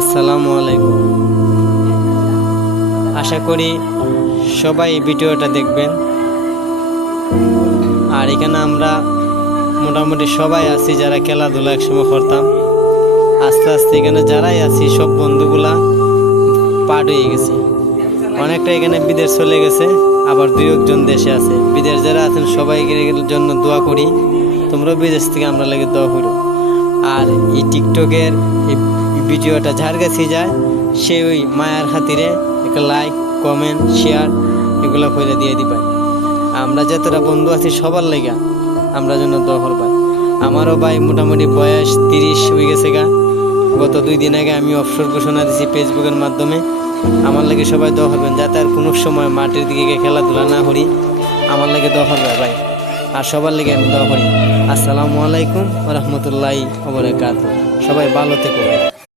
আসসালামু আলাইকুম। আশা করি সবাই ভিডিওটা দেখবেন। আর এখানে আমরা মোটামুটি সবাই আছি যারা খেলাধুলা একসময় করতাম। আস্তে আস্তে এখানে যারাই আছি সব বন্ধুগুলা পার্ট হয়ে গেছে। অনেকটা এখানে বিদেশ চলে গেছে, আবার দুই একজন দেশে আছে। বিদেশ যারা আছেন সবাই জন্য দোয়া করি, তোমরাও বিদেশ থেকে আমরা লেগে দোয়া করো। আর এই টিকটকের এই ভিডিওটা যার কাছে যায় সে ওই মায়ার খাতিরে একটা লাইক, কমেন্ট, শেয়ার এগুলো করে দিয়ে দিবেন। আমরা যতটা বন্ধু আছি সবার লেগা আমরা জন্য দোয়া করবেন। আমারও ভাই মোটামুটি বয়স 30 হয়ে গেছে গা। গত 2 দিন আগে আমি অবসর ঘোষণা দিয়েছি ফেসবুকের মাধ্যমে। আমার লাগে সবাই দোয়া করবেন যাতে আর কোনো সময় মাটির দিকে গিয়ে খেলাধুলা না করি। আমার লাগে দোয়া করবে ভাই, আর সবার লেগে আমি দোয়া করি। আসসালামু আলাইকুম ওয়া রাহমাতুল্লাহি ওয়া বারাকাতুহু। সবাই ভালো থেকো ভাই।